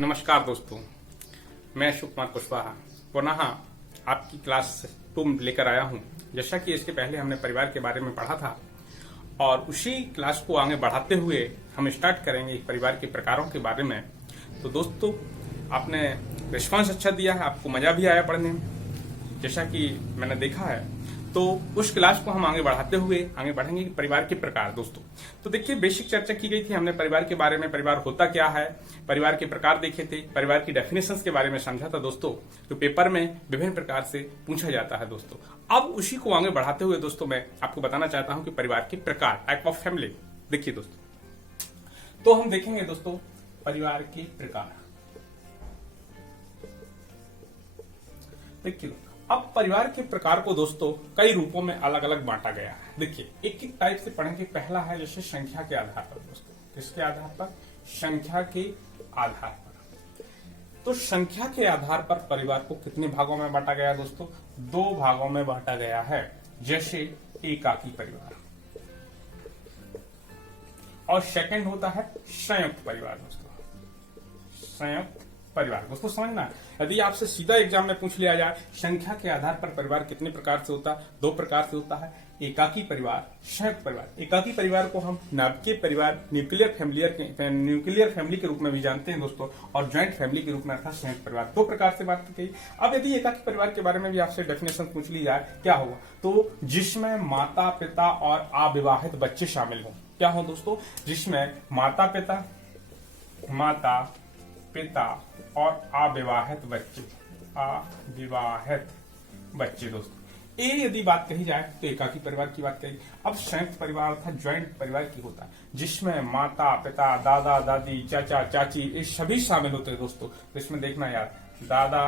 नमस्कार दोस्तों, मैं शिव कुमार कुशवाहा पुनः आपकी क्लास 2 लेकर आया हूं। जैसा कि इसके पहले हमने परिवार के बारे में पढ़ा था और उसी क्लास को आगे बढ़ाते हुए हम स्टार्ट करेंगे परिवार के प्रकारों के बारे में। तो दोस्तों, आपने रिस्पांस अच्छा दिया है, आपको मजा भी आया पढ़ने में, जैसा कि मैंने देखा है। तो उस क्लास को हम आगे बढ़ाते हुए आगे बढ़ेंगे परिवार के प्रकार। दोस्तों, तो देखिए, बेसिक चर्चा की गई थी हमने परिवार के बारे में, परिवार होता क्या है, परिवार के प्रकार देखे थे, परिवार की डेफिनेशंस के बारे में समझा था दोस्तों, जो पेपर में विभिन्न प्रकार से पूछा जाता है। दोस्तों, अब उसी को आगे बढ़ाते हुए दोस्तों मैं आपको बताना चाहता हूं कि परिवार के प्रकार, टाइप ऑफ फैमिली। देखिए दोस्तों, तो हम देखेंगे दोस्तों परिवार के प्रकार। देखिए, अब परिवार के प्रकार को दोस्तों कई रूपों में अलग अलग बांटा गया है। देखिए, एक एक टाइप से पढ़ेंगे। पहला है जैसे संख्या के आधार पर। दोस्तों, किसके आधार पर? संख्या के आधार पर। तो संख्या के आधार पर परिवार को कितने भागों में बांटा गया दोस्तों? 2 भागों में बांटा गया है। जैसे एकाकी परिवार और सेकंड होता है संयुक्त परिवार। दोस्तों, संयुक्त परिवार दोस्तों समझना, यदि आपसे सीधा एग्जाम में पूछ लिया जाए संख्या के आधार पर परिवार कितने प्रकार से होता है, 2 प्रकार से होता है, एकाकी परिवार, संयुक्त परिवार। एकाकी परिवार को हम नाभिकीय परिवार, न्यूक्लियर फैमिली के रूप में भी जानते हैं दोस्तों, और ज्वाइंट फैमिली के रूप में अर्थात संयुक्त परिवार। 2 प्रकार से बात की गई। अब यदि एकाकी परिवार के बारे में भी आपसे डेफिनेशन पूछ ली जाए, क्या होगा? तो जिसमें माता पिता और अविवाहित बच्चे शामिल हों। क्या हो दोस्तों? जिसमें माता पिता और अविवाहित बच्चे दोस्तों, ये यदि बात कही जाए तो एकाकी परिवार की बात कही। अब संयुक्त परिवार अर्थात ज्वाइंट परिवार की होता है, जिसमें माता पिता, दादा दादी, चाचा चाची, ये सभी शामिल होते हैं दोस्तों। तो इसमें देखना यार, दादा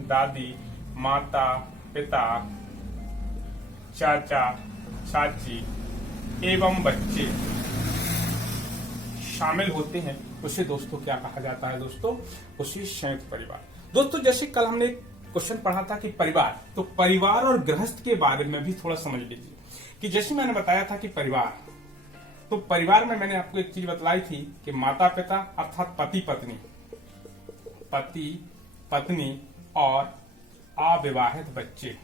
दादी, माता पिता, चाचा चाची एवं बच्चे शामिल होते हैं, उसे दोस्तों क्या कहा जाता है दोस्तों? उसे संयुक्त परिवार। दोस्तों, जैसे कल हमने क्वेश्चन पढ़ा था कि परिवार, तो परिवार और गृहस्थ के बारे में भी थोड़ा समझ लीजिए कि जैसे मैंने बताया था कि परिवार, तो परिवार में मैंने आपको एक चीज बतलाई थी कि माता पिता अर्थात पति पत्नी और अविवाहित बच्चे।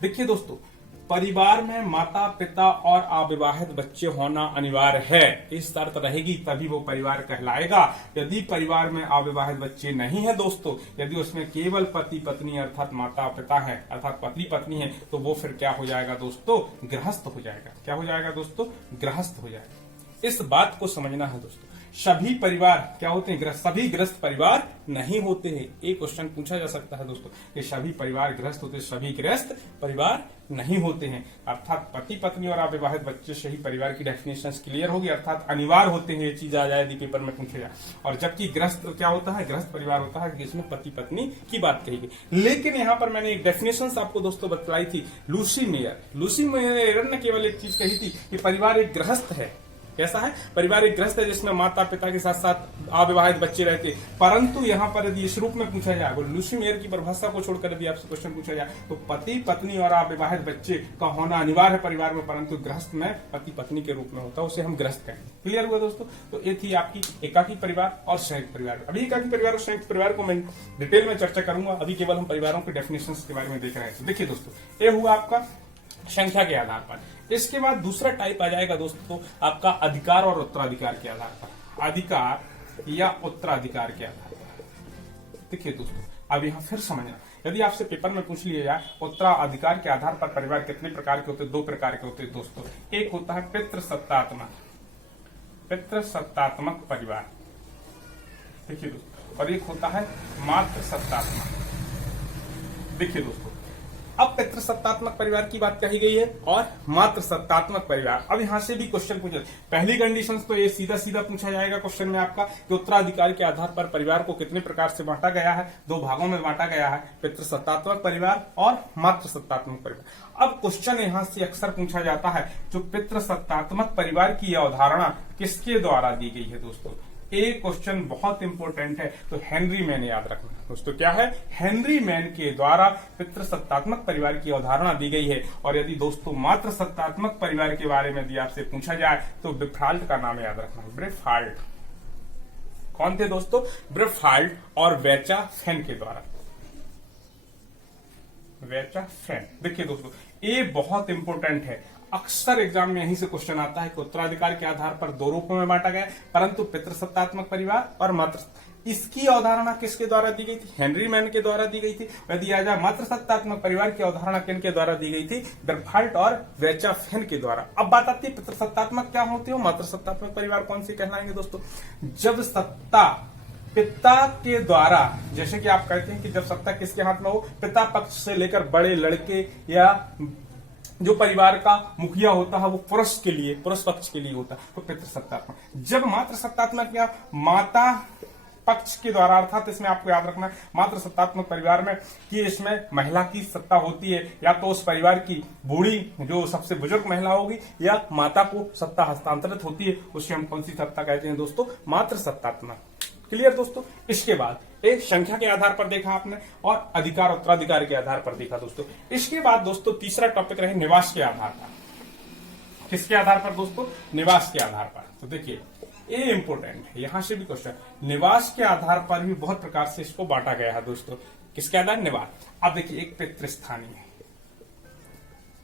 देखिए दोस्तों, परिवार में माता पिता और अविवाहित बच्चे होना अनिवार्य है। इस शर्त रहेगी तभी वो परिवार कहलाएगा। यदि परिवार में अविवाहित बच्चे नहीं है दोस्तों, यदि उसमें केवल पति पत्नी अर्थात माता पिता है अर्थात पति पत्नी है, तो वो फिर क्या हो जाएगा दोस्तों? गृहस्थ हो जाएगा। क्या हो जाएगा दोस्तों? गृहस्थ हो जाएगा। इस बात को समझना है दोस्तों। सभी परिवार क्या होते हैं? गृहस्थ। सभी गृहस्थ परिवार नहीं होते हैं। एक क्वेश्चन पूछा जा सकता है दोस्तों कि सभी परिवार गृहस्थ होते हैं, सभी गृहस्थ परिवार नहीं होते हैं। अर्थात पति पत्नी और अविवाहित बच्चे से ही परिवार की डेफिनेशन क्लियर होगी, अर्थात अनिवार्य होते हैं। ये चीज आ जाए यदि पेपर में पूछे जाए। और जबकि गृहस्थ क्या होता है? गृहस्थ परिवार होता है जिसमें पति पत्नी की बात कही गई। लेकिन यहाँ पर मैंने एक डेफिनेशन आपको दोस्तों बतलाई थी, लूसी मेयर ने केवल एक चीज कही थी कि परिवार एक गृहस्थ है। कैसा है? परिवार एक गृहस्थ है जिसमें माता पिता के साथ साथ अविवाहित बच्चे रहते। परंतु यहाँ पर यदि इस रूप में पूछा जाए, लूसी मेयर की परिभाषा को छोड़कर यदि आपसे क्वेश्चन पूछा जाए, तो पति पत्नी और अविवाहित बच्चे का होना अनिवार्य है परिवार में, परंतु गृहस्थ में पति पत्नी के रूप में होता है, उसे हम गृहस्थ कहेंगे। क्लियर हुआ दोस्तों? तो ये थी आपकी एकाकी परिवार और संयुक्त परिवार। अभी एकाकी परिवार और संयुक्त परिवार को मैं डिटेल में चर्चा करूंगा, अभी केवल हम परिवारों के डेफिनेशन के बारे में देख रहे हैं। तो देखिए दोस्तों, ये हुआ आपका संख्या के आधार पर। इसके बाद दूसरा टाइप आ जाएगा दोस्तों आपका अधिकार और उत्तराधिकार के आधार पर। अधिकार या उत्तराधिकार के आधार पर। देखिए दोस्तों, अब यहां फिर समझना, यदि आपसे पेपर में पूछ लिया जाए उत्तराधिकार के आधार पर परिवार कितने प्रकार के होते हैं? 2 प्रकार के होते हैं दोस्तों। एक होता है पितृसत्तात्मक परिवार। देखिए दोस्तों, और एक होता है मातृसत्तात्मक। देखिए दोस्तों, अब पितृसत्तात्मक परिवार की बात कही गई है और मातृसत्तात्मक परिवार। अब यहां से भी क्वेश्चन पूछा, पहली कंडीशन तो ये सीधा पूछा जाएगा क्वेश्चन में आपका कि उत्तराधिकार के आधार पर परिवार को कितने प्रकार से बांटा गया है? 2 भागों में बांटा गया है, पितृसत्तात्मक परिवार और मातृसत्तात्मक परिवार। अब क्वेश्चन यहां से अक्सर पूछा जाता है, जो पितृसत्तात्मक परिवार की अवधारणा किसके द्वारा दी गई है दोस्तों? एक क्वेश्चन बहुत इंपॉर्टेंट है, तो हेनरी मैन याद रखना दोस्तों। क्या है? हेनरी मैन के द्वारा पितृसत्तात्मक परिवार की अवधारणा दी गई है। और यदि दोस्तों मात्र सत्तात्मक परिवार के बारे में यदि आपसे पूछा जाए तो ब्रेफाल्ट का नाम याद रखना। कौन थे दोस्तों? ब्रफाल्ड और वेचा फेन के द्वारा। वेचा फेन। देखिए दोस्तों, ये बहुत इंपॉर्टेंट है, अक्सर एग्जाम में यहीं से क्वेश्चन आता है कि उत्तराधिकार के आधार पर दो रूपों में बांटा गया, परंतु पितृसत्तात्मक परिवार और मातृ। इसकी अवधारणा किसके द्वारा दी गई थी? हेनरी मैन के द्वारा दी गई थी। यदि आ जाए मातृसत्तात्मक परिवार की अवधारणा किनके द्वारा दी गई थी? ब्रफाल्ट और वेचा फेन के द्वारा। अब बात आती है पितृसत्तात्मक क्या होती है, मातृसत्तात्मक परिवार कौन सी कहलाएंगे दोस्तों? जब सत्ता पिता के द्वारा, जैसे कि आप कहते हैं कि जब सत्ता किसके हाथ में हो, पिता पक्ष से लेकर बड़े लड़के या जो परिवार का मुखिया होता है वो पुरुष पक्ष के लिए होता है, तो पितृसत्तात्मक। जब मातृसत्तात्मक या माता पक्ष के द्वारा, अर्थात इसमें आपको याद रखना है मातृसत्तात्मक परिवार में कि इसमें महिला की सत्ता होती है, या तो उस परिवार की बूढ़ी जो सबसे बुजुर्ग महिला होगी या माता को सत्ता हस्तांतरित होती है, उससे हम कौन सी सत्ता कहते हैं दोस्तों? मातृसत्तात्मक। क्लियर दोस्तों? इसके बाद एक संख्या के आधार पर देखा आपने और अधिकार उत्तराधिकार के आधार पर देखा दोस्तों। इसके बाद दोस्तों तीसरा टॉपिक रहे निवास के आधार पर। किसके आधार पर दोस्तों? निवास के आधार पर। तो देखिए ये इंपोर्टेंट है, यहां से भी क्वेश्चन। निवास के आधार पर भी बहुत प्रकार से इसको बांटा गया है दोस्तों। किसके आधार? निवास। अब देखिए एक पितृस्थानीय है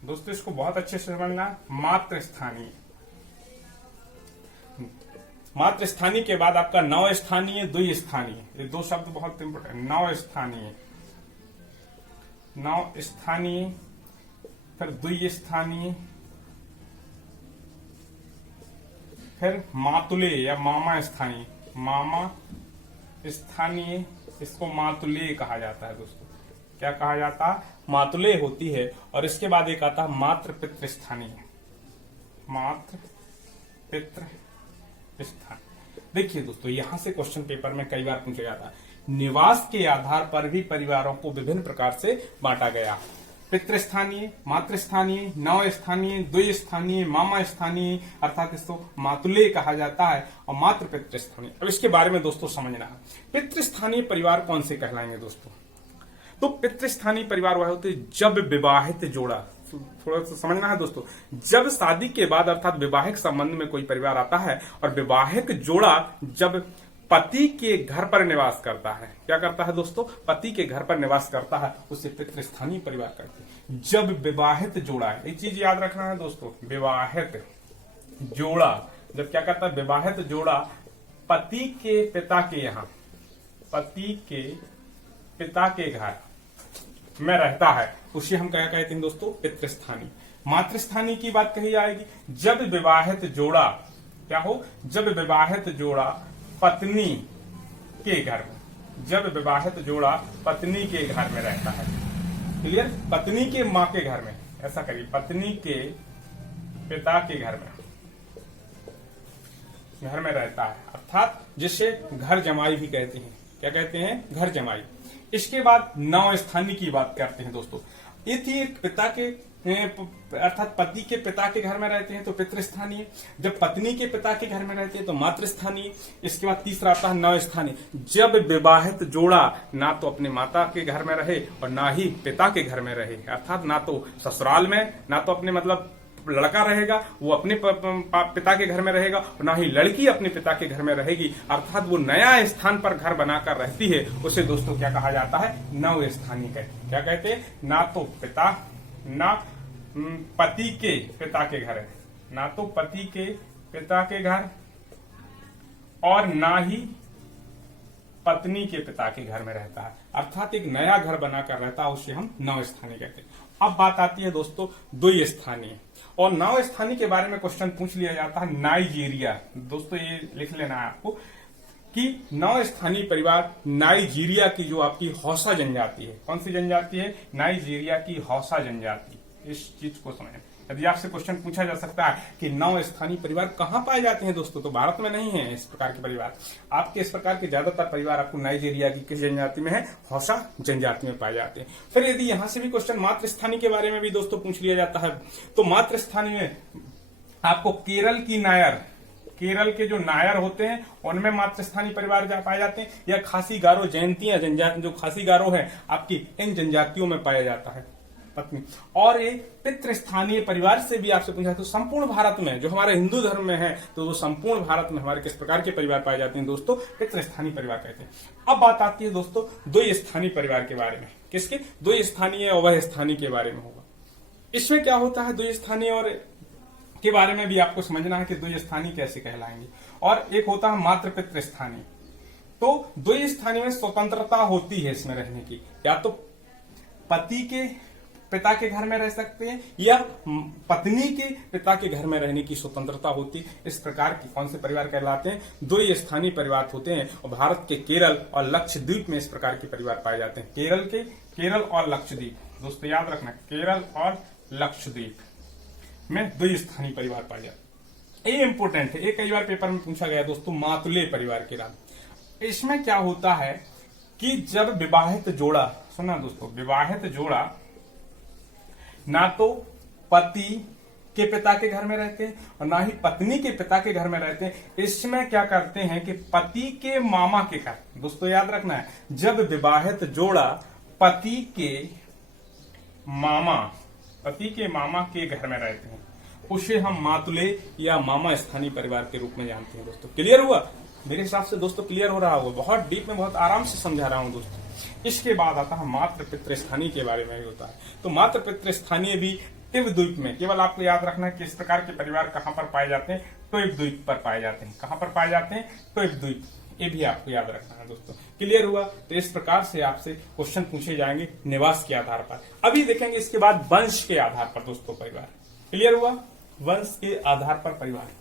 दोस्तों, इसको बहुत अच्छे से समझना। मातृस्थानीय, मातृस्थानीय के बाद आपका नव स्थानीय, द्वि स्थानीय, ये दो शब्द बहुत इंपोर्टेंट। नव स्थानीय, नव स्थानीय, फिर द्वि स्थानीय, फिर मातुले या मामा स्थानीय। मामा स्थानीय, इसको मातुले कहा जाता है दोस्तों। क्या कहा जाता है? मातुले होती है। और इसके बाद एक आता है मातृ पितृ स्थानीय। मातृ पितृ स्थान। देखिए दोस्तों, यहां से क्वेश्चन पेपर में कई बार पूछा जाता है। निवास के आधार पर भी परिवारों को विभिन्न प्रकार से बांटा गया। पितृस्थानीय, मातृस्थानीय, नव स्थानीय, द्वि स्थानीय, मामा स्थानीय, अर्थात इसको मातुले कहा जाता है, और मातृ पितृस्थानीय। अब इसके बारे में दोस्तों समझना है, पितृस्थानीय परिवार कौन से कहलाएंगे दोस्तों? तो पितृस्थानीय परिवार वह होते जब विवाहित जोड़ा, थोड़ा सा समझना है दोस्तों, जब शादी के बाद अर्थात वैवाहिक संबंध में कोई परिवार आता है और वैवाहिक जोड़ा जब पति के घर पर निवास करता है, क्या करता है दोस्तों? पति के घर पर निवास करता है, उसे पितृस्थानीय परिवार कहते हैं। जब विवाहित जोड़ा है, एक चीज याद रखना है दोस्तों, विवाहित जोड़ा जब क्या करता है? विवाहित जोड़ा पति के पिता के यहाँ, पति के पिता के घर में रहता है, उसे हम क्या कहते हैं दोस्तों? पितृस्थानीय। मातृस्थानीय की बात कही जाएगी जब विवाहित जोड़ा क्या हो? जब विवाहित जोड़ा पत्नी के घर में, जब विवाहित जोड़ा पत्नी के घर में रहता है। क्लियर? पत्नी के माँ के घर में, ऐसा करिए, पत्नी के पिता के घर में रहता है, अर्थात जिसे घर जमाई भी कहते हैं। क्या कहते हैं? घर जमाई। इसके बाद नव स्थानीय की बात करते हैं दोस्तों। ये थी पिता के अर्थात पति के पिता के घर में रहते हैं तो पितृस्थानीय, जब पत्नी के पिता के घर में रहते हैं तो मातृस्थानीय। इसके बाद तीसरा आता है नव स्थानीय, जब विवाहित जोड़ा ना तो अपने माता के घर में रहे और ना ही पिता के घर में रहे, अर्थात ना तो ससुराल में, ना तो अपने मतलब लड़का रहेगा वो अपने पिता के घर में रहेगा और ना ही लड़की अपने पिता के घर में रहेगी, अर्थात वो नया स्थान पर घर बनाकर रहती है, उसे दोस्तों क्या कहा जाता है? नव स्थानीय कहते हैं। क्या कहते हैं? ना तो पिता, ना पति के पिता के घर है, ना तो पति के पिता के घर और ना ही पत्नी के पिता के घर में रहता है, अर्थात एक नया घर बनाकर रहता है, उसे हम नव स्थानीय कहते हैं। अब बात आती है दोस्तों द्वि स्थानीय, और नव स्थानीय के बारे में क्वेश्चन पूछ लिया जाता है नाइजीरिया। दोस्तों ये लिख लेना है आपको कि नव स्थानीय परिवार नाइजीरिया की जो आपकी हौसा जनजाति है, कौन सी जनजाति है? नाइजीरिया की हौसा जनजाति। इस चीज को समझें। यदि आपसे क्वेश्चन पूछा जा सकता है कि नव स्थानीय परिवार कहाँ पाए जाते हैं दोस्तों, तो भारत में नहीं है इस प्रकार के परिवार। आपके इस प्रकार के ज्यादातर परिवार आपको नाइजीरिया की किस जनजाति में है? हौसा जनजाति में पाए जाते हैं। फिर यदि यहां से भी क्वेश्चन मातृस्थानीय के बारे में भी दोस्तों पूछ लिया जाता है, तो मातृस्थानीय में आपको केरल की नायर, केरल के जो नायर होते हैं उनमें मातृस्थानीय परिवार पाए जाते हैं, या खासी गारो जयंतियां जनजाति, जो खासी गारो है आपकी इन जनजातियों में पाया जाता है। पत्नी। और ये पितृस्थानीय परिवार से भी आपसे पूछा तो संपूर्ण भारत में जो हमारे हिंदू धर्म में है तो वो संपूर्ण भारत में हमारे किस प्रकार के परिवार पाए जाते हैं दोस्तों, पितृस्थानीय परिवार कहते हैं। अब बात आती है दोस्तों द्वि स्थानीय परिवार के बारे में। किसके? द्वि स्थानीय और वह स्थानीय के बारे में होगा। इसमें क्या होता है, द्वि स्थानीय और के बारे में भी आपको समझना है कि द्वि स्थानीय कैसे कहलाएंगे। और एक होता है मातृ पितृ स्थानीय। तो द्वि स्थानीय में स्वतंत्रता होती है इसमें रहने की, या तो पति के पिता के घर में रह सकते हैं या पत्नी के पिता के घर में रहने की स्वतंत्रता होती है। इस प्रकार के कौन से परिवार कहलाते हैं? द्वि स्थानीय परिवार होते हैं। और भारत के केरल और लक्षद्वीप में इस प्रकार के परिवार पाए जाते हैं। केरल और लक्षद्वीप, दोस्तों याद रखना, केरल और लक्षद्वीप में द्वि स्थानीय परिवार पाए जाते हैं। ये इंपोर्टेंट है, ये कई बार पेपर में पूछा गया दोस्तों, मातुले परिवार के नाम। इसमें क्या होता है कि जब विवाहित जोड़ा, सुना दोस्तों, विवाहित जोड़ा ना तो पति के पिता के घर में रहते हैं और ना ही पत्नी के पिता के घर में रहते हैं। इसमें क्या करते हैं कि पति के मामा के घर, दोस्तों याद रखना है, जब विवाहित जोड़ा पति के मामा के घर में रहते हैं उसे हम मातुले या मामा स्थानीय परिवार के रूप में जानते हैं। दोस्तों क्लियर हुआ? मेरे हिसाब से दोस्तों क्लियर हो रहा होगा, बहुत डीप में बहुत आराम से समझा रहा हूं दोस्तों। इसके बाद आता है मातृ पितृ स्थानीय के बारे में ही होता है। तो मातृ पितृ स्थानीय भी टिव द्वीप में, केवल आपको याद रखना है कि इस प्रकार के परिवार कहां पर पाए जाते हैं, ट्वीप द्वीप पर पाए जाते हैं। कहां पर पाए जाते हैं? ट्वीप द्वीप। ये भी आपको याद रखना है दोस्तों। क्लियर हुआ? तो इस प्रकार से आपसे क्वेश्चन पूछे जाएंगे निवास के आधार पर। अभी देखेंगे इसके बाद वंश के आधार पर दोस्तों परिवार। क्लियर हुआ? वंश के आधार पर परिवार।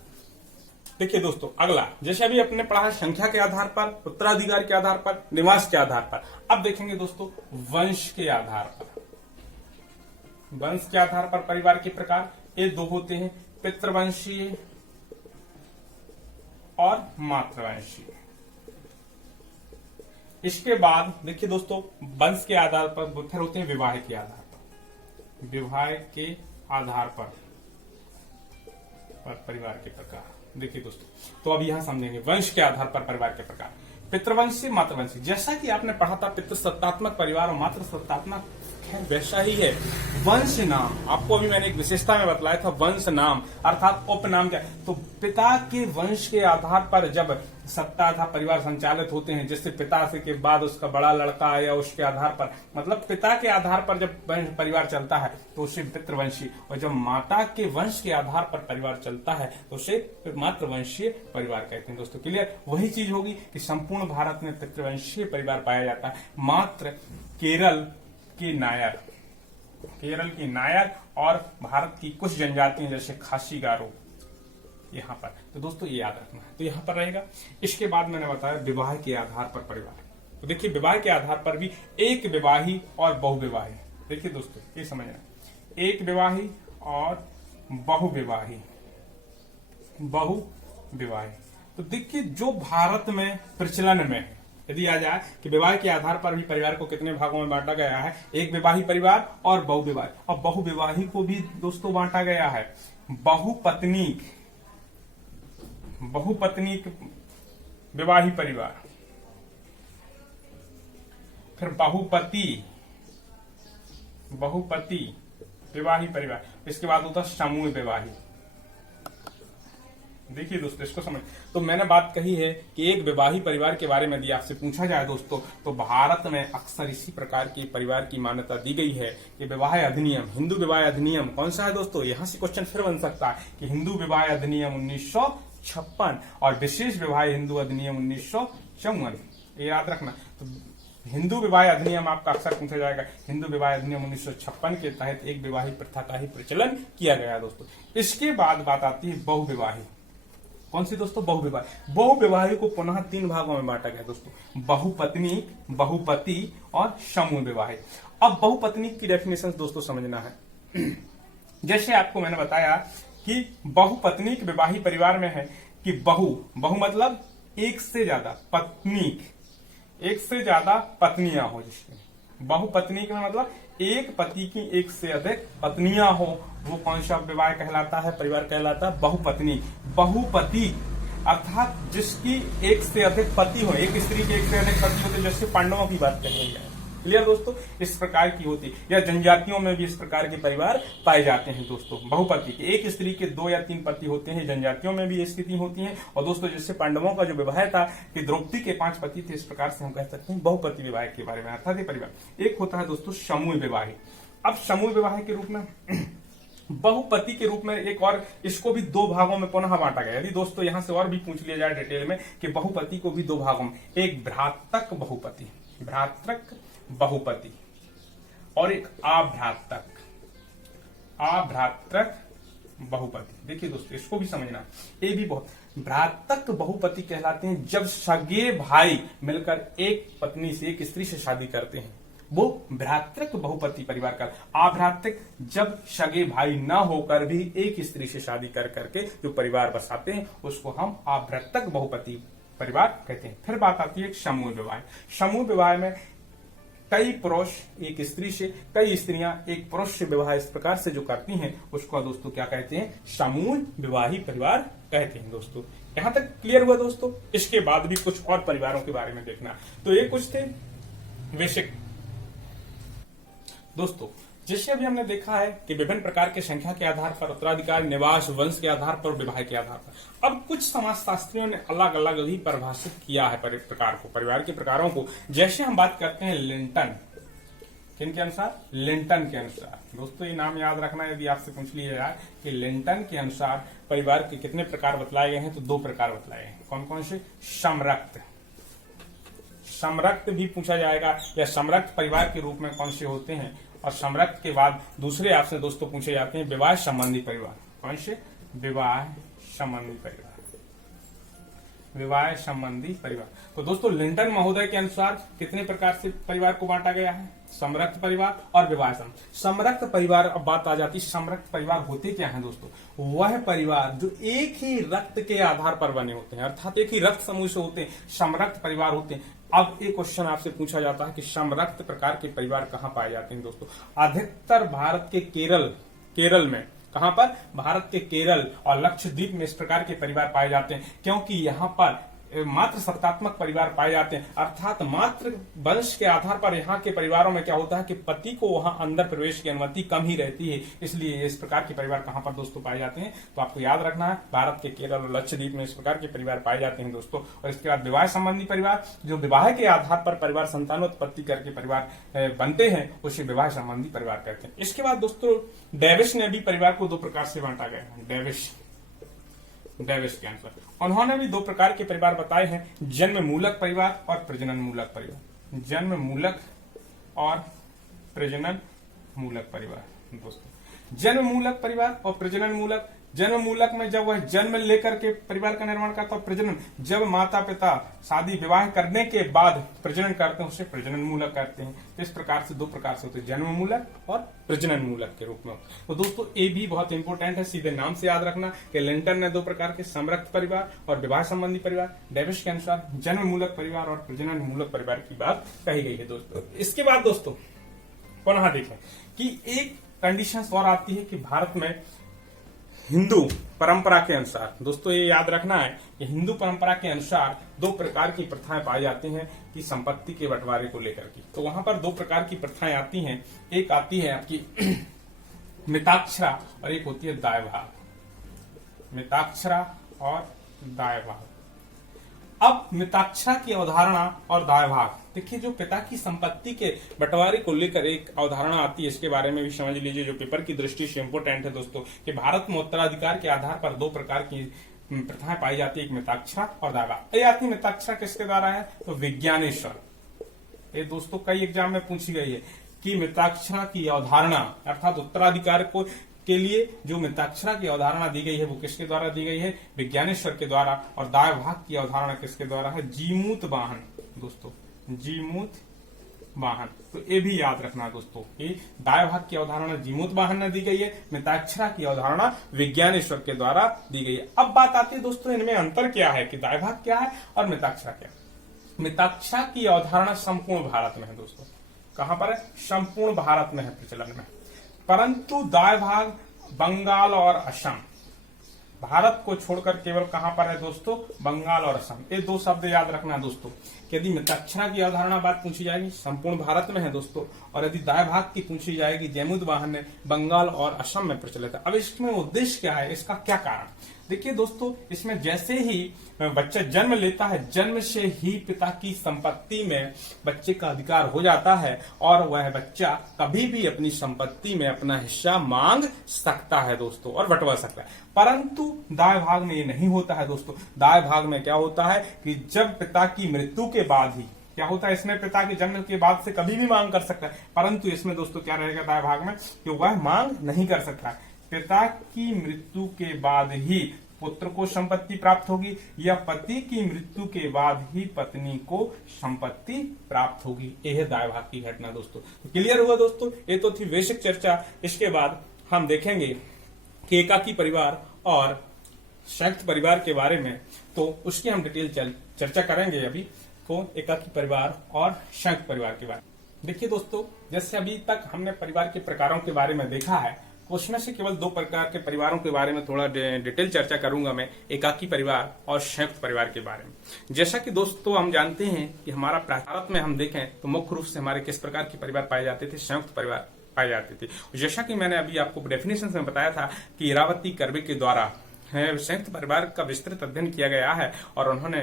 देखिए दोस्तों अगला, जैसे अभी अपने पढ़ा है संख्या के आधार पर, उत्तराधिकार के आधार पर, निवास के आधार पर। अब देखेंगे दोस्तों वंश के आधार पर। वंश के आधार पर परिवार के प्रकार ये दो होते हैं, पितृवंशीय और मातृवंशीय। इसके बाद देखिए दोस्तों वंश के आधार पर फिर होते हैं विवाह के आधार पर। विवाह के आधार पर परिवार के प्रकार। देखिए दोस्तों, तो अब यहां समझेंगे वंश के आधार पर परिवार के प्रकार। पितृवंशी, मातृवंशी। जैसा कि आपने पढ़ा था पितृसत्तात्मक परिवार और मातृसत्तात्मक, वैसा ही है वंश नाम। आपको अभी मैंने एक विशेषता में बतलाया था वंश नाम अर्थात उपनाम क्या। तो पिता के वंश के आधार पर जब सत्ताधार परिवार संचालित होते हैं, जैसे पिता से के बाद उसका बड़ा लड़का आया, उसके आधार पर, मतलब पिता के आधार पर जब परिवार चलता है तो उसे पितृवंशी, और जब माता के वंश के आधार पर परिवार चलता है तो उसे मातृवंशीय परिवार कहते हैं। दोस्तों क्लियर? वही चीज होगी कि संपूर्ण भारत में पितृवंशीय परिवार पाया जाता है। मात्र केरल की नायर और भारत की कुछ जनजातियां जैसे खासी गारो यहां पर। तो दोस्तों ये याद रखना है, तो यहां पर रहेगा। इसके बाद मैंने बताया विवाह के आधार पर परिवार। तो देखिए विवाह के आधार पर भी एक विवाही और बहुविवाही। देखिए दोस्तों ये समझना, एक विवाही और बहुविवाही। तो देखिए जो भारत में प्रचलन में है, यदि आ जाए कि विवाह के आधार पर भी परिवार को कितने भागों में बांटा गया है, एक विवाही परिवार और बहुविवाही। और बहुविवाही को भी दोस्तों बांटा गया है बहुपत्नीक विवाही परिवार, फिर बहुपति विवाही परिवार, इसके बाद होता समूह विवाही। देखिए दोस्तों इसको समझ, तो मैंने बात कही है कि एक विवाही परिवार के बारे में यदि आपसे पूछा जाए दोस्तों, तो भारत में अक्सर इसी प्रकार की परिवार की मान्यता दी गई है कि विवाह अधिनियम, हिंदू विवाह अधिनियम कौन सा है दोस्तों, यहां से क्वेश्चन फिर बन सकता है कि हिंदू विवाह अधिनियम 1956 और विशेष विवाह हिंदू अधिनियम 1954। ये याद रखना। तो हिंदू विवाह अधिनियम आपका अक्सर पूछा जाएगा। हिंदू विवाह अधिनियम 1956 के तहत एक विवाही प्रथा का ही प्रचलन किया गया दोस्तों। इसके बाद बात आती है बहुविवाही। कौन सी दोस्तों? बहुविवाही। बहुविवाही को पुनः 3 भागों में बांटा गया दोस्तों, बहुपत्नी, बहुपति और समूह विवाही। अब बहुपत्नी की डेफिनेशन दोस्तों समझना है। जैसे आपको मैंने बताया कि बहुपत्नी के विवाही परिवार में है कि बहु मतलब एक से ज्यादा, पत्नी एक से ज्यादा पत्नियां हो, जिसमें बहुपत्नी का मतलब एक पति की एक से अधिक पत्नियां हो, वो कौन सा विवाह कहलाता है, परिवार कहलाता है बहुपत्नी। बहुपति अर्थात जिसकी एक से अधिक पति हो, एक स्त्री के एक से अधिक पति होते, जैसे पांडवों की बात कही है। क्लियर दोस्तों, इस प्रकार की होती है। या जनजातियों में भी इस प्रकार के परिवार पाए जाते हैं दोस्तों, बहुपति के, एक स्त्री के 2 या 3 पति होते हैं। जनजातियों में भी ये स्थिति होती है। और दोस्तों जैसे पांडवों का जो विवाह था कि द्रौपदी के 5 पति थे, इस प्रकार से हम कह सकते हैं बहुपति विवाह के बारे में, अर्थात परिवार। एक होता है दोस्तों समूह विवाह। अब समूह विवाह के रूप में बहुपति के रूप में एक और, इसको भी 2 भागों में पुनः बांटा गया। यदि दोस्तों यहां से और भी पूछ लिया जाए डिटेल में कि बहुपति को भी 2 भागों में, एक भ्रातृक बहुपति, भ्रातृक बहुपति, और एक अभ्रातृक बहुपति। देखिए दोस्तों इसको भी समझना, ये भी बहुत, भ्रातृक बहुपति कहलाते हैं जब सगे भाई मिलकर एक पत्नी से, एक स्त्री से शादी करते हैं, वो भ्रातृक बहुपति परिवार का। अभ्रातृक जब सगे भाई न होकर भी एक स्त्री से शादी कर करके जो परिवार बसाते हैं, उसको हम अभ्रातृक बहुपति परिवार कहते हैं। फिर बात आती है समूह विवाह। समूह विवाह में कई पुरुष एक स्त्री से, कई स्त्रियां एक पुरुष से विवाह इस प्रकार से जो करती हैं, उसको दोस्तों क्या कहते हैं, समूह विवाही परिवार कहते हैं दोस्तों। यहां तक क्लियर हुआ दोस्तों। इसके बाद भी कुछ और परिवारों के बारे में देखना। तो ये कुछ थे बेसिक दोस्तों। जैसे अभी हमने देखा है कि विभिन्न प्रकार के संख्या के आधार पर, उत्तराधिकार, निवास, वंश के आधार पर, विवाह के आधार पर। अब कुछ समाजशास्त्रियों ने अलग अलग भी परिभाषित किया है प्रकार को, परिवार के प्रकारों को। जैसे हम बात करते हैं लिंटन, किन के अनुसार, लिंटन के अनुसार। दोस्तों ये नाम याद रखना, यदि आपसे पूछ लिया जाए कि लिंटन के अनुसार परिवार के कितने प्रकार बतलाए गए हैं, तो 2 प्रकार बतलाए हैं। कौन कौन से, समरक्त, समरक्त भी पूछा जाएगा, या समरक्त परिवार के रूप में कौन से होते हैं। और समरक्त के बाद दूसरे आपसे दोस्तों पूछे जाते हैं विवाह संबंधी परिवार। कौन से, विवाह संबंधी परिवार, विवाह संबंधी परिवार। तो दोस्तों लिंटन महोदय के अनुसार कितने प्रकार से परिवार को बांटा गया है, समरक्त परिवार और विवाह संबंधी। समरक्त परिवार, अब बात आ जाती है समरक्त परिवार होते क्या है दोस्तों, वह परिवार जो एक ही रक्त के आधार पर बने होते हैं, अर्थात एक ही रक्त समूह से होते हैं, समरक्त परिवार होते हैं। अब एक क्वेश्चन आपसे पूछा जाता है कि समरक्त प्रकार के परिवार कहाँ पाए जाते हैं दोस्तों। अधिकतर भारत के केरल में, कहां पर, भारत के केरल और लक्षद्वीप में इस प्रकार के परिवार पाए जाते हैं, क्योंकि यहां पर मात्र सत्तात्मक परिवार पाए जाते हैं, अर्थात मात्र वंश के आधार पर यहाँ के परिवारों में क्या होता है कि पति को वहां अंदर प्रवेश की अनुमति कम ही रहती है। इसलिए इस प्रकार के परिवार कहां पर दोस्तों पाए जाते हैं, तो आपको याद रखना है भारत के केरल और लक्षद्वीप में इस प्रकार के परिवार पाए जाते हैं दोस्तों। और इसके बाद विवाह संबंधी परिवार, जो विवाह के आधार पर परिवार संतानोत्पत्ति करके परिवार बनते हैं, उसे विवाह संबंधी परिवार कहते हैं। इसके बाद दोस्तों डेविस ने भी परिवार को 2 प्रकार से बांटा गया है। डेविस के अनुसार उन्होंने भी 2 प्रकार के परिवार बताए हैं, जन्म मूलक परिवार और प्रजनन मूलक परिवार। जन्म मूलक और प्रजनन मूलक परिवार दोस्तों। जन्म मूलक परिवार और प्रजनन मूलक। जन्म मूलक में जब वह जन्म लेकर के परिवार का निर्माण करता है, प्रजनन जब माता पिता शादी विवाह करने के बाद प्रजनन करते हैं, उसे प्रजनन मूलक करते हैं। तो इस प्रकार से 2 प्रकार से होते हैं, जन्म मूलक और प्रजनन मूलक के रूप में। तो दोस्तों ये भी बहुत इंपॉर्टेंट है, सीधे नाम से याद रखना कि लिंटन ने 2 प्रकार के, समरक्त परिवार और विवाह संबंधी परिवार। डेविस के अनुसार जन्म मूलक परिवार और प्रजनन मूलक परिवार की बात कही गई है दोस्तों। इसके बाद दोस्तों पुनः देखें कि एक कंडीशन और आती है कि भारत में हिंदू परंपरा के अनुसार, दोस्तों ये याद रखना है कि हिंदू परंपरा के अनुसार 2 प्रकार की प्रथाएं पाई जाती हैं कि संपत्ति के बंटवारे को लेकर की। तो वहां पर 2 प्रकार की प्रथाएं आती हैं, एक आती है आपकी मिताक्षरा और एक होती है दायभाग। मिताक्षरा और दायभाग। अब मिताक्षरा की अवधारणा और दायभाग, देखिए जो पिता की संपत्ति के बंटवारे को लेकर एक अवधारणा आती है, इसके बारे में भी समझ लीजिए, जो पेपर की दृष्टि से इंपोर्टेंट है दोस्तों, कि भारत में उत्तराधिकार के आधार पर 2 प्रकार की प्रथाएं पाई जाती है, एक मिताक्षरा और दायभाग। ये आती मिताक्षरा किसके द्वारा है, तो विज्ञानेश्वर। ये दोस्तों कई एग्जाम में पूछी गई है कि मिताक्षरा की अवधारणा, अर्थात उत्तराधिकार को के लिए जो मिताक्षरा की अवधारणा दी गई है वो किसके द्वारा दी गई है, विज्ञानेश्वर के द्वारा। और दायभाग की अवधारणा किसके द्वारा है, जीमूत वाहन दोस्तों, जीमूत वाहन। तो ये भी याद रखना दोस्तों कि दायभाग की अवधारणा जीमूत वाहन ने दी गई है, मिताक्षरा की अवधारणा विज्ञानेश्वर के द्वारा दी गई है। अब बात आती है दोस्तों इनमें अंतर क्या है कि दायभाग क्या है और मिताक्षरा क्या है। मिताक्षरा की अवधारणा संपूर्ण भारत में है दोस्तों, कहां पर है, संपूर्ण भारत में है प्रचलन में, परंतु दायभाग बंगाल और असम, भारत को छोड़कर केवल कहां पर है दोस्तों, बंगाल और असम। ये दो शब्द याद रखना दोस्तों। यदि मिताक्षरा की अवधारणा बात पूछी जाएगी, संपूर्ण भारत में है दोस्तों, और यदि दाय भाग की पूछी जाएगी, जैमुद वाहन ने बंगाल और असम में प्रचलित है। अब इसमें उद्देश्य क्या है, इसका क्या कारण? देखिए दोस्तों, इसमें जैसे ही बच्चा जन्म लेता है, जन्म से ही पिता की संपत्ति में बच्चे का अधिकार हो जाता है और वह बच्चा कभी भी अपनी संपत्ति में अपना हिस्सा मांग सकता है दोस्तों, और बंटवा सकता है। परंतु दाय भाग में ये नहीं होता है दोस्तों। दाय भाग में क्या होता है कि जब पिता की मृत्यु के बाद ही क्या होता है, इसमें पिता के जन्म के बाद से कभी भी मांग कर सकता है, परंतु इसमें दोस्तों क्या रहेगा दाय भाग में, कि वह मांग नहीं कर सकता। पिता की मृत्यु के बाद ही पुत्र को संपत्ति प्राप्त होगी, या पति की मृत्यु के बाद ही पत्नी को संपत्ति प्राप्त होगी। यह है दाय भाग की घटना दोस्तों। तो क्लियर हुआ दोस्तों, ये तो थी बेसिक चर्चा। इसके बाद हम देखेंगे कि एकाकी परिवार और संयुक्त परिवार के बारे में, तो उसकी हम डिटेल चर्चा करेंगे अभी। तो एकाकी परिवार और संयुक्त परिवार के बारे में देखिए दोस्तों, जैसे अभी तक हमने परिवार के प्रकारों के बारे में देखा है, उसमें से केवल दो प्रकार के परिवारों के बारे में थोड़ा डिटेल चर्चा करूंगा मैं, एकाकी परिवार और संयुक्त परिवार के बारे में। जैसा कि दोस्तों हम जानते हैं कि हमारा भारत में हम देखें तो मुख्य रूप से हमारे किस प्रकार के परिवार पाए जाते थे, संयुक्त परिवार पाए जाते थे। जैसा कि मैंने अभी आपको डेफिनेशन में बताया था कि इरावती कर्वे के द्वारा संयुक्त परिवार का विस्तृत अध्ययन किया गया है, और उन्होंने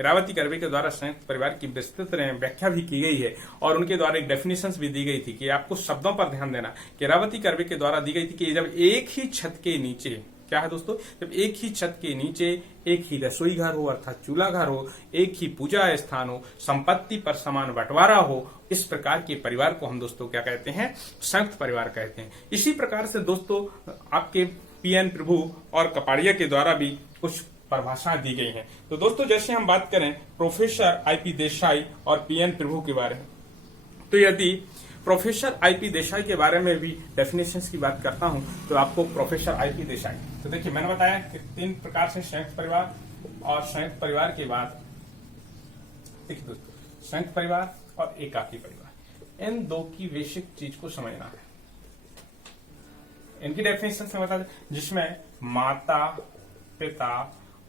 इरावती कर्वे के द्वारा संयुक्त परिवार की विस्तृत व्याख्या भी की गई है, और उनके द्वारा एक डेफिनेशन भी दी गई थी कि आपको शब्दों पर ध्यान देना, कि इरावती कर्वे के द्वारा दी गई थी कि जब एक ही छत के नीचे, क्या है दोस्तों, जब एक ही छत के नीचे एक ही रसोई घर हो अर्थात चूल्हा घर हो, एक ही पूजा स्थान हो, संपत्ति पर समान बंटवारा हो, इस प्रकार के परिवार को हम दोस्तों क्या कहते हैं, संयुक्त परिवार कहते हैं। इसी प्रकार से दोस्तों आपके पीएन प्रभु और कपाड़िया के द्वारा भी कुछ परिभाषाएं दी गई हैं। तो दोस्तों जैसे हम बात करें प्रोफेसर आईपी देसाई और पीएन प्रभु के बारे में, तो यदि प्रोफेसर आईपी देसाई के बारे में भी डेफिनेशंस की बात करता हूं, तो आपको प्रोफेसर आईपी देसाई, तो देखिए मैंने बताया कि तीन प्रकार से संयुक्त परिवार और संयुक्त परिवार के बाद, देखिए दोस्तों संयुक्त परिवार और एकाकी परिवार, इन दो की बेसिक चीज को समझना है। इनकी डेफिनेशन से बता दें, जिसमें माता पिता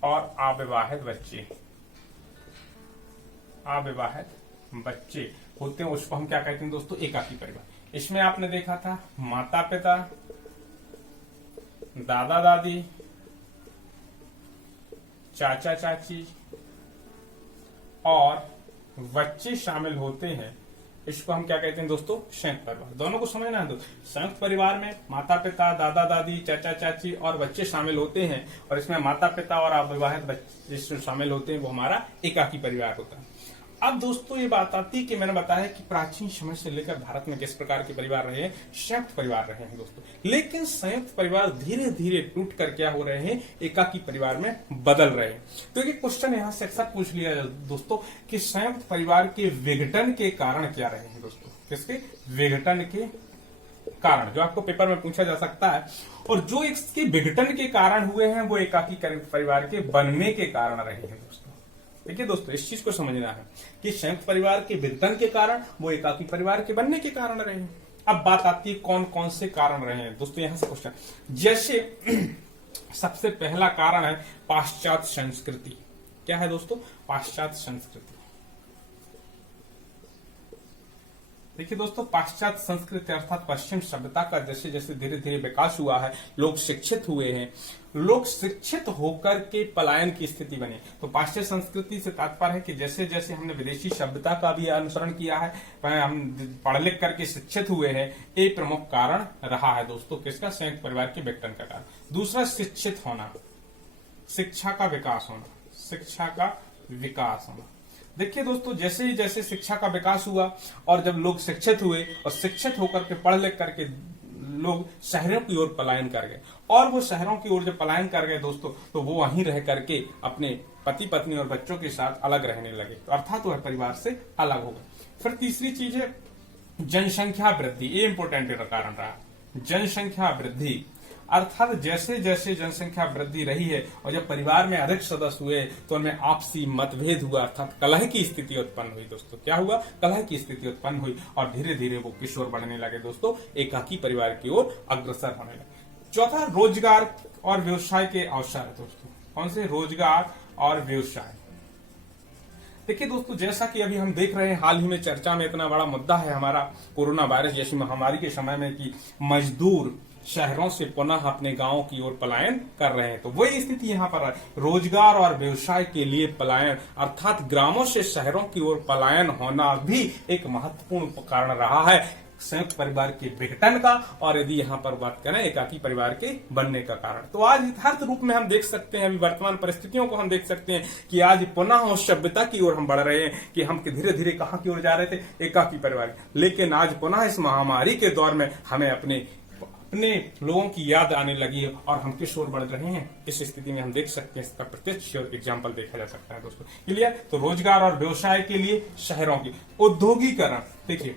और अविवाहित बच्चे होते हैं, उसको हम क्या कहते हैं दोस्तों, एकाकी परिवार। इसमें आपने देखा था माता पिता, दादा दादी, चाचा चाची और बच्चे शामिल होते हैं, इसको हम क्या कहते हैं दोस्तों, संयुक्त परिवार। दोनों को समझना है दोस्तों। संयुक्त परिवार में माता पिता, दादा दादी, चाचा चाची और बच्चे शामिल होते हैं, और इसमें माता पिता और अविवाहित बच्चे शामिल होते हैं, वो हमारा एकाकी परिवार होता है। अब दोस्तों ये बात आती है कि मैंने बताया कि प्राचीन समय से लेकर भारत में किस प्रकार के परिवार रहे हैं, संयुक्त परिवार रहे हैं दोस्तों। लेकिन संयुक्त परिवार धीरे धीरे टूट कर क्या हो रहे हैं, एकाकी परिवार में बदल रहे हैं। तो एक क्वेश्चन यहाँ से अक्सर पूछ लिया जाए दोस्तों कि संयुक्त परिवार के विघटन के कारण क्या रहे हैं दोस्तों, किसके विघटन के कारण, जो आपको पेपर में पूछा जा सकता है। और जो इसके विघटन के कारण हुए हैं वो एकाकी परिवार के बनने के कारण रहे हैं दोस्तों। देखिए दोस्तों इस चीज को समझना है कि संयुक्त परिवार के विघटन के कारण वो एकाकी परिवार के बनने के कारण रहे हैं। अब बात आती है कौन कौन से कारण रहे हैं दोस्तों, यहां से क्वेश्चन, जैसे सबसे पहला कारण है पाश्चात्य संस्कृति। क्या है दोस्तों, पाश्चात्य संस्कृति। देखिए दोस्तों पाश्चात्य संस्कृति अर्थात पश्चिम सभ्यता का जैसे जैसे धीरे धीरे विकास हुआ है, लोग शिक्षित हुए हैं, लोग शिक्षित होकर के पलायन की स्थिति बनी। तो पाश्चात्य संस्कृति से तात्पर्य है कि जैसे जैसे हमने विदेशी सभ्यता का भी अनुसरण किया है, हम पढ़ लिख करके शिक्षित हुए हैं, ये प्रमुख कारण रहा है दोस्तों किसका, संयुक्त परिवार के विघटन का कारण। दूसरा शिक्षित होना, शिक्षा का विकास होना, शिक्षा का विकास होना। देखिए दोस्तों जैसे ही जैसे शिक्षा का विकास हुआ और जब लोग शिक्षित हुए और शिक्षित होकर के पढ़ लिख करके लोग शहरों की ओर पलायन कर गए, और वो शहरों की ओर जब पलायन कर गए दोस्तों तो वो वहीं रह करके अपने पति पत्नी और बच्चों के साथ अलग रहने लगे, तो अर्थात वह परिवार से अलग हो गए। फिर तीसरी चीज है जनसंख्या वृद्धि, ये इंपोर्टेंट कारण रहा, जनसंख्या वृद्धि। अर्थात जैसे जैसे जनसंख्या वृद्धि रही है और जब परिवार में अधिक सदस्य हुए तो उनमें आपसी मतभेद हुआ, अर्थात कलह की स्थिति उत्पन्न हुई दोस्तों। क्या हुआ, कलह की स्थिति उत्पन्न हुई और धीरे धीरे वो किस ओर बढ़ने लगे दोस्तों, एकाकी परिवार की ओर अग्रसर होने लगे। चौथा, रोजगार और व्यवसाय के अवसर है दोस्तों। कौन से? रोजगार और व्यवसाय। देखिए दोस्तों, जैसा कि अभी हम देख रहे हैं, हाल ही में चर्चा में इतना बड़ा मुद्दा है हमारा कोरोना वायरस जैसी महामारी के समय में कि मजदूर शहरों से पुनः अपने गांवों की ओर पलायन कर रहे हैं। तो वही स्थिति यहाँ पर है, रोजगार और व्यवसाय के लिए पलायन, अर्थात ग्रामों से शहरों की ओर पलायन होना भी एक महत्वपूर्ण कारण रहा है संयुक्त परिवार के विघटन का, और यदि यहाँ पर बात करें एकाकी परिवार के बनने का कारण। तो आज यथार्थ रूप में हम देख सकते हैं, अभी वर्तमान परिस्थितियों को हम देख सकते हैं कि आज पुनः उस सभ्यता की ओर हम बढ़ रहे हैं कि हम धीरे धीरे कहाँ की ओर जा रहे थे, एकाकी परिवार। लेकिन आज पुनः इस महामारी के दौर में हमें अपने लोगों की याद आने लगी है और हम किस ओर बढ़ रहे हैं, इस स्थिति में हम देख सकते हैं। इसका प्रत्यक्ष एग्जाम्पल देखा जा सकता है दोस्तों। क्लियर? तो रोजगार और व्यवसाय के लिए शहरों की औद्योगिकरण। देखिए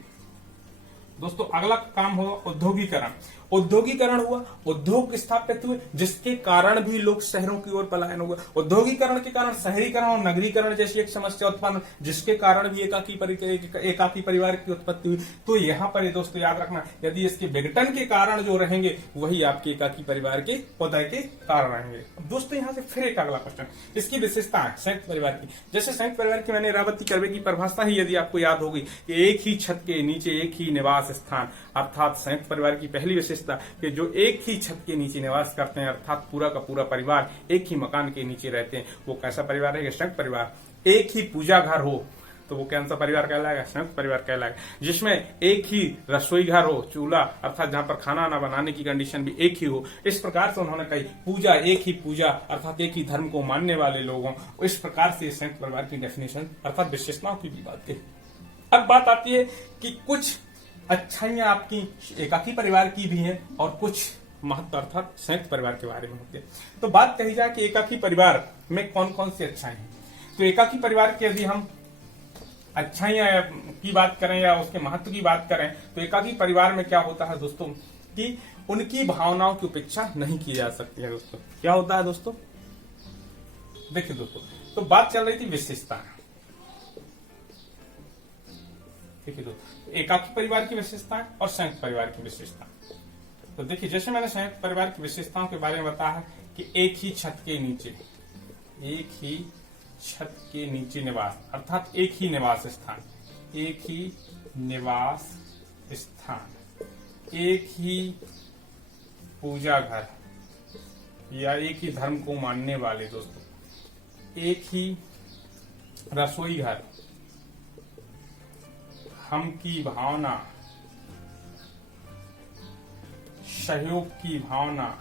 दोस्तों, अगला काम हुआ औद्योगिकरण। औद्योगिकरण हुआ, उद्योग स्थापित हुए, जिसके कारण भी लोग शहरों की ओर पलायन हुआ। औद्योगिकरण के कारण शहरीकरण और नगरीकरण जैसी एक समस्या उत्पन्न, जिसके कारण भी एकाकी परिवार की उत्पत्ति हुई। तो यहाँ पर दोस्तों याद रखना, यदि इसके विघटन के कारण जो रहेंगे वही आपके एकाकी परिवार के उदय के कारण रहेंगे। दोस्तों यहाँ से फिर एक अगला क्वेश्चन, इसकी विशेषता है संयुक्त परिवार की। जैसे संयुक्त परिवार की मैंने रावती कर्वे की परिभाषा ही यदि आपको याद होगी कि एक ही छत के नीचे एक ही निवास स्थान, अर्थात संयुक्त परिवार की पहली विशेषता कि जो एक ही छत के नीचे निवास करते हैं, अर्थात पूरा का पूरा परिवार एक ही मकान के नीचे रहते हैं, वो कैसा परिवार है? संयुक्त परिवार। एक ही पूजा घर हो तो वो कौन सा परिवार कहलाएगा? संयुक्त परिवार कहलाएगा। जिसमें एक ही रसोई घर हो, चूल्हा, अर्थात जहां पर खाना ना बनाने की कंडीशन भी एक ही हो। इस प्रकार से उन्होंने कही पूजा, एक ही पूजा, अर्थात एक ही धर्म को मानने वाले लोगों, इस प्रकार से संयुक्त परिवार की डेफिनेशन अर्थात विशेषताओं की भी बात कही। अब बात आती है कि कुछ अच्छाइयां आपकी एकाकी परिवार की भी हैं और कुछ महत्व अर्थात संयुक्त परिवार के बारे में होते हैं। तो बात कही जाए कि एकाकी परिवार में कौन कौन सी अच्छाई हैं, तो एकाकी परिवार के यदि हम अच्छाइयां की बात करें या उसके महत्व की बात करें, तो एकाकी परिवार में क्या होता है दोस्तों कि उनकी भावनाओं की उपेक्षा नहीं की जा सकती है। दोस्तों क्या होता है दोस्तों? देखिए दोस्तों, तो बात चल रही थी विशेषता। ठीक है दोस्तों, एकाकी परिवार की विशेषताएं और संयुक्त परिवार की विशेषता। तो देखिए, जैसे मैंने संयुक्त परिवार की विशेषताओं के बारे में बताया है कि एक ही छत के नीचे निवास, अर्थात एक ही निवास स्थान, एक ही निवास स्थान, एक ही पूजा घर या एक ही धर्म को मानने वाले दोस्तों, एक ही रसोई घर, हम की भावना, सहयोग की भावना,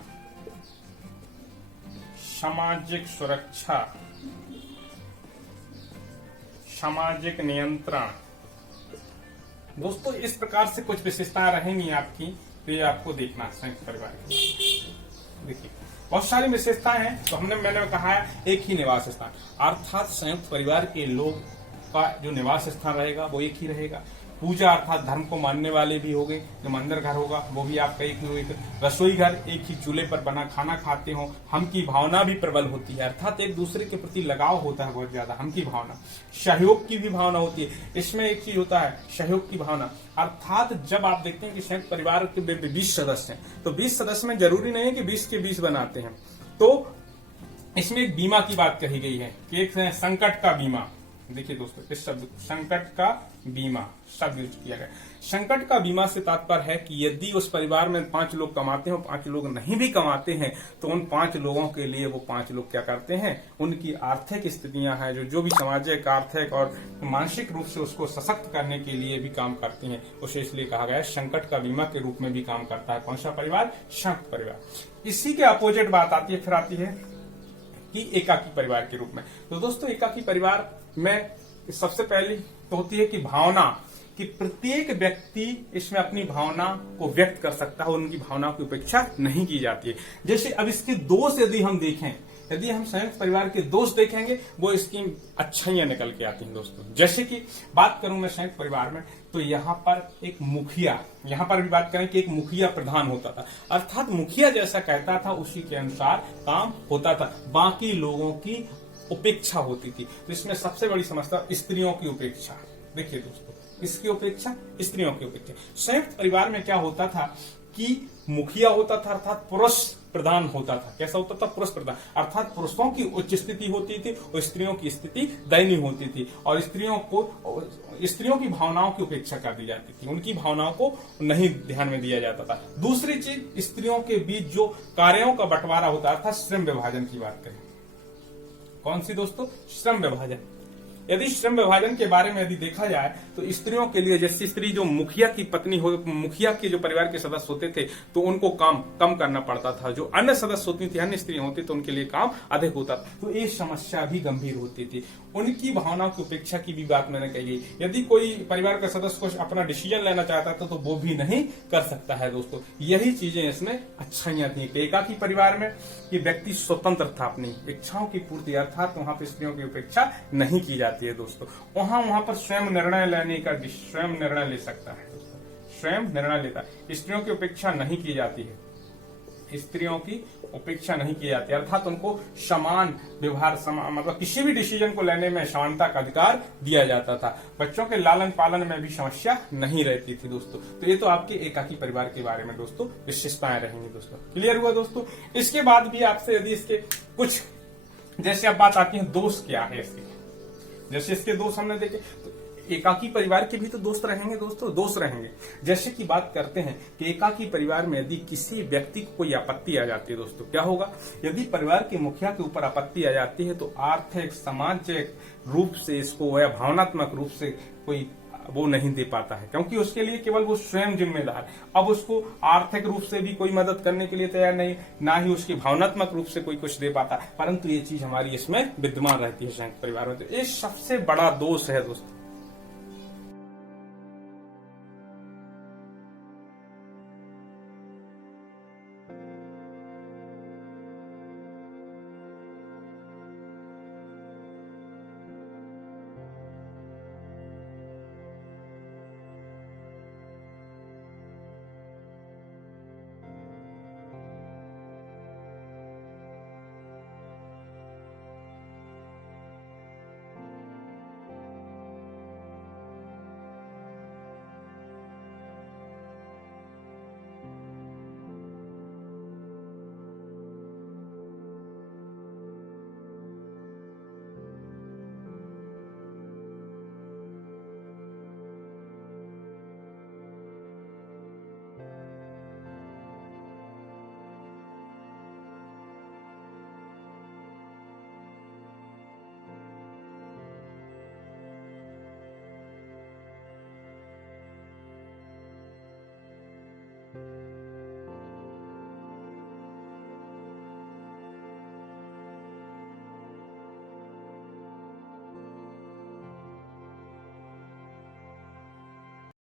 सामाजिक सुरक्षा, सामाजिक नियंत्रण। दोस्तों इस प्रकार से कुछ विशेषताएं रहेंगी आपकी, तो ये आपको देखना संयुक्त परिवार की। देखिए बहुत सारी विशेषताएं हैं। तो मैंने कहा है एक ही निवास स्थान, अर्थात संयुक्त परिवार के लोग का जो निवास स्थान रहेगा वो एक ही रहेगा। पूजा अर्थात धर्म को मानने वाले भी होंगे, जो मंदिर घर होगा वो भी आपका एक ही होगा। रसोई घर, एक ही चूल्हे पर बना खाना खाते हो। हम की भावना भी प्रबल होती है, अर्थात एक दूसरे के प्रति लगाव होता है बहुत ज्यादा, हम की भावना। सहयोग की भी भावना होती है, इसमें एक चीज होता है सहयोग की भावना, अर्थात जब आप देखते हैं कि संयुक्त परिवार के 20 सदस्य हैं, तो 20 सदस्य में जरूरी नहीं है कि 20 के 20 बनाते हैं। तो इसमें एक बीमा की बात कही गई है कि एक संकट का बीमा। देखिए दोस्तों इस शब्द संकट का बीमा शब्द यूज किया गया। संकट का बीमा से तात्पर्य है कि यदि उस परिवार में 5 लोग कमाते हैं, 5 लोग नहीं भी कमाते हैं, तो उन 5 लोगों के लिए वो 5 लोग क्या करते हैं, उनकी आर्थिक स्थितियां हैं जो भी सामाजिक, आर्थिक और मानसिक रूप से उसको सशक्त करने के लिए भी काम करती हैं, उसे इसलिए कहा गया है संकट का बीमा के रूप में भी काम करता है। कौन सा परिवार? संयुक्त परिवार। इसी के अपोजिट बात आती है, फिर आती है कि एकाकी परिवार के रूप में। तो दोस्तों एकाकी परिवार में सबसे पहली तो होती है कि भावना, कि प्रत्येक व्यक्ति इसमें अपनी भावना को व्यक्त कर सकता है, उनकी भावना की उपेक्षा नहीं की जाती है। जैसे अब इसके दोष यदि हम देखें, यदि हम संयुक्त परिवार के दोष देखेंगे, वो इसकी अच्छाइयां निकल के आती हैं दोस्तों। जैसे कि बात करूं मैं संयुक्त परिवार में, तो यहाँ पर एक मुखिया, यहाँ पर भी बात करें कि एक मुखिया प्रधान होता था, अर्थात मुखिया जैसा कहता था उसी के अनुसार काम होता था, बाकी लोगों की उपेक्षा होती थी। तो इसमें सबसे बड़ी समस्या स्त्रियों की उपेक्षा। देखिए दोस्तों किसकी उपेक्षा? स्त्रियों की उपेक्षा। संयुक्त परिवार में क्या होता था कि मुखिया होता था, अर्थात पुरुष प्रधान होता था। कैसा होता था? पुरुष प्रधान, अर्थात पुरुषों की उच्च स्थिति होती थी और स्त्रियों की स्थिति दयनीय होती थी, और स्त्रियों की भावनाओं की उपेक्षा कर दी जाती थी, उनकी भावनाओं को नहीं ध्यान में दिया जाता था। दूसरी चीज, स्त्रियों के बीच जो कार्यों का बंटवारा होता, अर्थात श्रम विभाजन की बात करें। कौन सी दोस्तों? श्रम विभाजन। यदि श्रम विभाजन के बारे में यदि देखा जाए तो स्त्रियों के लिए, जैसी स्त्री जो मुखिया की पत्नी हो, मुखिया के जो परिवार के सदस्य होते थे तो उनको काम कम करना पड़ता था, जो अन्य सदस्य होती थी, अन्य स्त्रियां होती तो उनके लिए काम अधिक होता था। तो ये समस्या भी गंभीर होती थी। उनकी भावनाओं की उपेक्षा की भी बात मैंने कही। यदि कोई परिवार का सदस्य कुछ अपना डिसीजन लेना चाहता था तो वो भी नहीं कर सकता है दोस्तों। यही चीजें इसमें अच्छाइयां थी एकाकी परिवार में, कि व्यक्ति स्वतंत्र था, अपनी इच्छाओं की पूर्ति, अर्थात वहां पर स्त्रियों की उपेक्षा नहीं की जाती है दोस्तों। वहां पर स्वयं निर्णय लेने का, स्वयं निर्णय ले सकता है दोस्तों, स्वयं निर्णय लेता है। स्त्रियों की उपेक्षा नहीं की जाती है, स्त्रियों की उपेक्षा नहीं की जाती, अर्थात उनको समान व्यवहार, मतलब किसी भी डिसीजन को लेने में समानता का अधिकार दिया जाता था। बच्चों के लालन पालन में भी समस्या नहीं रहती थी दोस्तों। तो ये तो आपके एकाकी परिवार के बारे में दोस्तों विशेषताएं रहेंगी दोस्तों। क्लियर हुआ दोस्तों? इसके बाद भी आपसे यदि इसके कुछ, जैसे अब बात आती है दोष क्या है इसके, जैसे इसके दोष हमने देखे, तो एकाकी परिवार के भी तो दोस्त रहेंगे दोस्तों, दोष रहेंगे। जैसे कि बात करते हैं कि एकाकी परिवार में यदि किसी व्यक्ति को कोई आपत्ति आ जाती है दोस्तों, क्या होगा? यदि परिवार के मुखिया के ऊपर आपत्ति आ जाती है तो आर्थिक, सामाजिक रूप से इसको या भावनात्मक रूप से कोई वो नहीं दे पाता है, क्योंकि उसके लिए केवल वो स्वयं जिम्मेदार। अब उसको आर्थिक रूप से भी कोई मदद करने के लिए तैयार नहीं, ना ही उसकी भावनात्मक रूप से कोई कुछ दे पाता, परंतु ये चीज हमारी इसमें विद्यमान रहती है संयुक्त परिवार में। तो ये सबसे बड़ा दोष है दोस्तों,